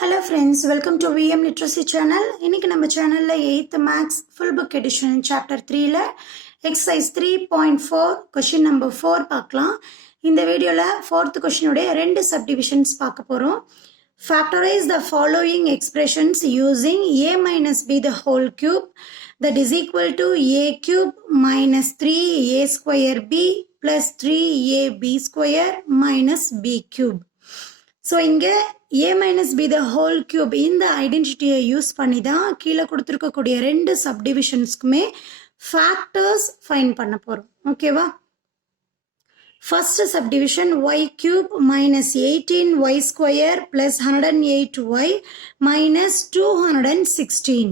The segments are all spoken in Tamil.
Hello friends, welcome to VM Literacy channel. இன்னைக்கு நம்ம சேனல்ல 8th Maths Full Book Edition Chapter 3ல Exercise 3.4 Question number 4 பார்க்கலாம். இந்த வீடியோல 4th question உடைய ரெண்டு subdivisions பார்க்க போறோம். Factorize the following expressions using a minus b the whole cube that is equal to a cube minus 3a square b plus 3ab square minus b cube. So இங்க a minus b the whole cube இந்த ஐடென்டிட்டியை யூஸ் பண்ணி தான் கீழே கொடுத்துருக்கக்கூடிய ரெண்டு சப்டிவிஷன்ஸ்க்குமே ஃபேக்டர்ஸ் ஃபைண்ட் பண்ண போகிறோம். ஓகேவா? First subdivision y cube minus 18y square plus 108y minus 216.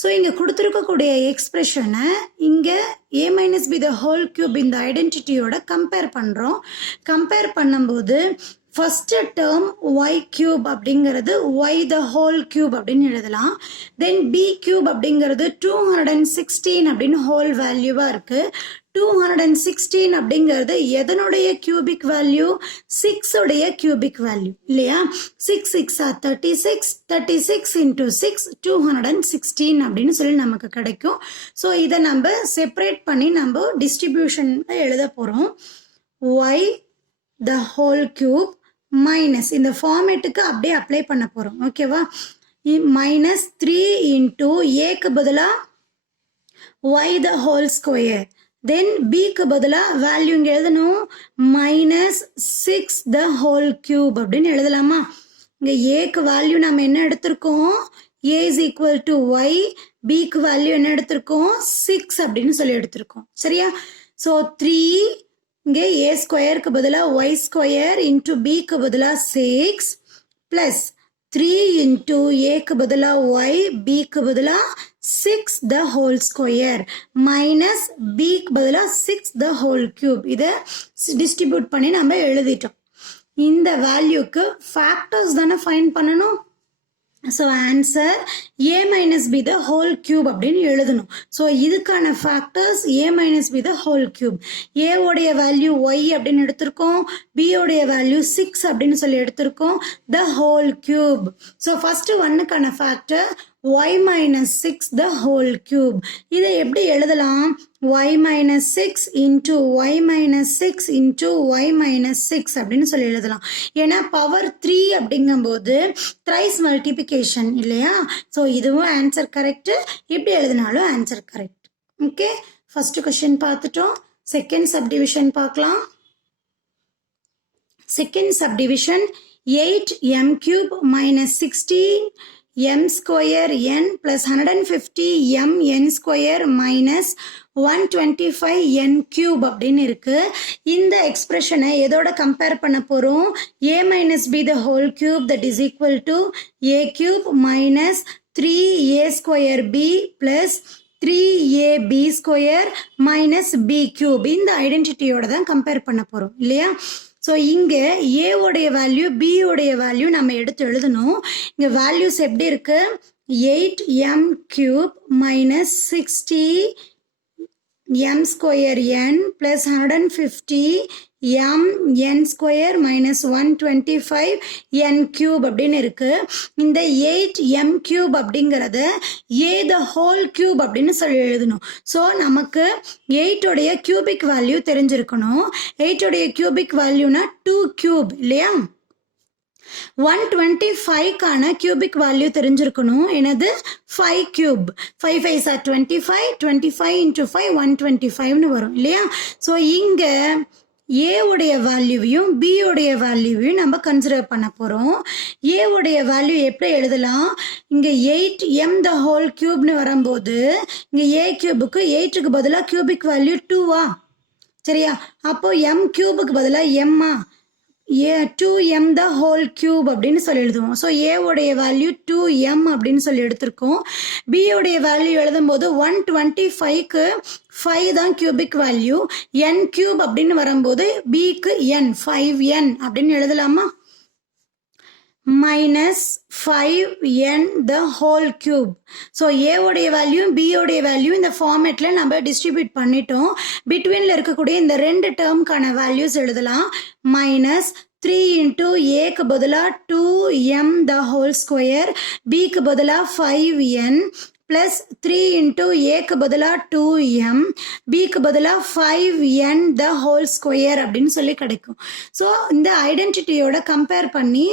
So இங்கே கொடுத்துருக்கக்கூடிய எக்ஸ்பிரஷனை இங்கே a minus b the whole cube இந்த ஐடென்டிட்டியோட கம்பேர் பண்ணுறோம். கம்பேர் பண்ணும்போது ஃபர்ஸ்ட் டேர்ம் y cube அப்படிங்கிறது y the whole cube அப்படின்னு எழுதலாம். தென் b cube அப்படிங்கிறது 216 அப்படின்னு ஹோல் வேல்யூவாக இருக்குது. 216 அப்படிங்கிறது எதனுடைய கியூபிக் வேல்யூ? 6 உடைய கியூபிக் வேல்யூ இல்லையா? 6 6 36, 36 into 6 216 அப்படின்னு சொல்லி நமக்கு கிடைக்கும். ஸோ இதை நம்ம செப்பரேட் பண்ணி நம்ம டிஸ்ட்ரிபியூஷன் எழுத போகிறோம். y the whole cube minus இந்த ஃபார்மேட்டுக்கு அப்படியே அப்ளை பண்ண போகிறோம். ஓகேவா? மைனஸ் 3 இன்டூ ஏக்கு பதிலாக y the whole square. தென் பிக்கு பதிலாக வேல்யூ இங்கே எழுதணும். மைனஸ் 6 the whole cube அப்படின்னு எழுதலாமா? இங்கே ஏக்கு வேல்யூ நம்ம என்ன எடுத்திருக்கோம்? a is equal to y. பிக்கு வேல்யூ என்ன எடுத்திருக்கோம்? 6 அப்படின்னு சொல்லி எடுத்திருக்கோம். சரியா? ஸோ 3 இங்கே a ஸ்கொயருக்கு பதிலாக y ஸ்கொயர் இன்டூ பிக்கு பதிலாக 6 ப்ளஸ் 3 இன்டூ ஏக்கு பதிலாக y பிக்கு பதிலாக 6 the whole square மைனஸ் பிக்கு பதிலாக 6 the whole cube. இதை டிஸ்ட்ரிபியூட் பண்ணி நம்ம எழுதிட்டோம். இந்த வேல்யூக்கு ஃபேக்டர்ஸ் தானே ஃபைண்ட் பண்ணணும். So answer a minus b the whole cube அப்படின்னு எழுதணும். ஸோ இதுக்கான factors a minus b the whole cube. a உடைய வேல்யூ y அப்படின்னு எடுத்திருக்கோம். b உடைய வேல்யூ 6 அப்படின்னு சொல்லி எடுத்திருக்கோம். the whole cube. So first ஒன்னுக்கான factor y minus 6 the whole cube. இதை எப்படி எழுதலாம்? y minus 6 into y minus 6 into y minus 6 அப்படின்னு சொல்லி எழுதலாம். ஏன்னா பவர் 3 அப்படிங்கும்போது த்ரைஸ் மல்டிபிகேஷன் இல்லையா? ஸோ இதுவும் ஆன்சர் கரெக்ட். இப்படி எழுதினாலும் answer correct. Okay, first question பார்த்துட்டோம். செகண்ட் சப்டிவிஷன் பார்க்கலாம். Second subdivision 8m cube minus 16 m square n plus 150 m n square minus 125 n cube அப்படின்னு இருக்கு. இந்த எக்ஸ்பிரஷனை எதோட கம்பேர் பண்ண போறோம்? a minus b the whole cube that is equal to a cube minus 3a square b plus 3ab square minus b cube. இந்த ஐடென்டிட்டியோட தான் கம்பேர் பண்ண போறோம் இல்லையா? ஸோ இங்கே a உடைய வேல்யூ b உடைய வேல்யூ நம்ம எடுத்து எழுதணும். இங்கே வேல்யூஸ் எப்படி இருக்கு? 8m cube minus 60 m square n plus 150 m n square minus 125 n cube அப்படின்னு இருக்கு. இந்த 8m cube அப்படிங்கிறது a the whole cube அப்படின்னு சொல்லி எழுதணும். ஸோ நமக்கு 8 உடைய கியூபிக் வேல்யூ தெரிஞ்சிருக்கணும். 8 உடைய கியூபிக் வேல்யூனா 2 cube இல்லையா? 125க்கான கியூபிக் வேல்யூ தெரிஞ்சிருக்கணும். என்னது? 5 cube. 5 5s are 25. 25 into 5 125னு வரும் இல்லையா? ஸோ இங்கே a உடைய வேல்யூவையும் b உடைய வேல்யூவையும் நம்ம கன்சிடர் பண்ண போகிறோம். a உடைய வேல்யூ எப்படி எழுதலாம்? இங்கே 8m the whole cubeனு வரும்போது இங்கே a கியூபுக்கு 8க்கு பதிலாக கியூபிக் வேல்யூ 2வா? சரியா? அப்போ m கியூபுக்கு பதிலாக m-ஆ? 2m the whole cube அப்படின்னு சொல்லி எழுதுவோம். ஸோ a உடைய வேல்யூ 2m அப்படின்னு சொல்லி எடுத்திருக்கோம். b உடைய வேல்யூ எழுதும் போது 125க்கு 5 தான் கியூபிக் வேல்யூ. n கியூப் அப்படின்னு வரும்போது bக்கு n 5n அப்படின்னு எழுதலாமா? Minus 5n the whole cube. So a உடைய வேல்யூ b உடைய வேல்யூ இந்த ஃபார்மேட்ல நம்ம டிஸ்ட்ரிபியூட் பண்ணிட்டோம். பிட்வீன்ல இருக்கக்கூடிய இந்த ரெண்டு டேர்ம்கான வேல்யூஸ் எழுதலாம். மைனஸ் 3 into ஏக்கு பதிலா 2m the whole square, bக்கு பதிலா 5n plus 3 into ஏக்கு பதிலா 2m, bக்கு பதிலா 5n the whole square அப்படின்னு சொல்லி கிடைக்கும். ஸோ இந்த ஐடென்டிட்டியோட கம்பேர் பண்ணி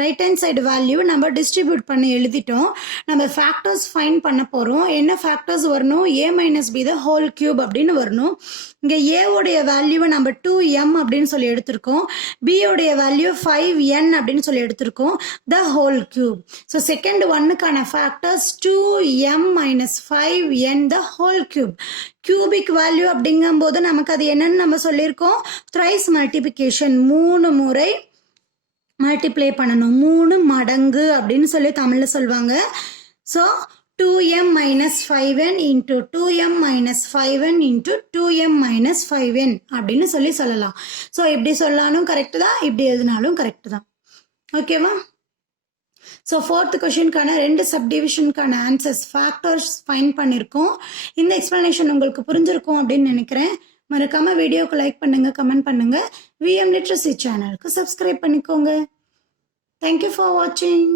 ரைட் ஹேண்ட் சைடு வேல்யூ நம்ம டிஸ்ட்ரிபியூட் பண்ணி எழுதிட்டோம். நம்ம ஃபேக்டர்ஸ் ஃபைண்ட் பண்ண போகிறோம். என்ன ஃபேக்டர்ஸ் வரணும்? a minus b the whole cube அப்படின்னு வரணும். இங்கே ஏவுடைய வேல்யூவை நம்ம 2m அப்படின்னு சொல்லி எடுத்திருக்கோம். b உடைய வேல்யூ 5n அப்படின்னு சொல்லி எடுத்திருக்கோம். the whole cube. So second ஒன்னுக்கான factors 2m minus 5n the whole cube. cubic value அப்படிங்கும்போது நமக்கு அது என்னன்னு நம்ம சொல்லியிருக்கோம். thrice multiplication, 3 முறை மல்டிப்ளை பண்ணணும், 3 மடங்கு அப்படின்னு சொல்லி தமிழ்ல சொல்லுவாங்க. So 2m minus 5n into 2m minus 5n into 2m minus 5n அப்படின்னு சொல்லலாம். ஸோ இப்படி சொல்லாலும் கரெக்டு தான், இப்படி எழுதினாலும் கரெக்டு தான். ஓகேவா? ஸோ ஃபோர்த் கொஷினுக்கான 2 சப்டிவிஷனுக்கான ஆன்சர்ஸ் ஃபேக்டர்ஸ் ஃபைண்ட் பண்ணியிருக்கோம். இந்த எக்ஸ்பிளனேஷன் உங்களுக்கு புரிஞ்சிருக்கும் அப்படின்னு நினைக்கிறேன். மறக்காம வீடியோக்கு லைக் பண்ணுங்க, கமெண்ட் பண்ணுங்க. விஎம் லிட்ரஸி சேனலுக்கு சப்ஸ்கிரைப் பண்ணிக்கோங்க. தேங்க்யூ ஃபார் வாட்சிங்.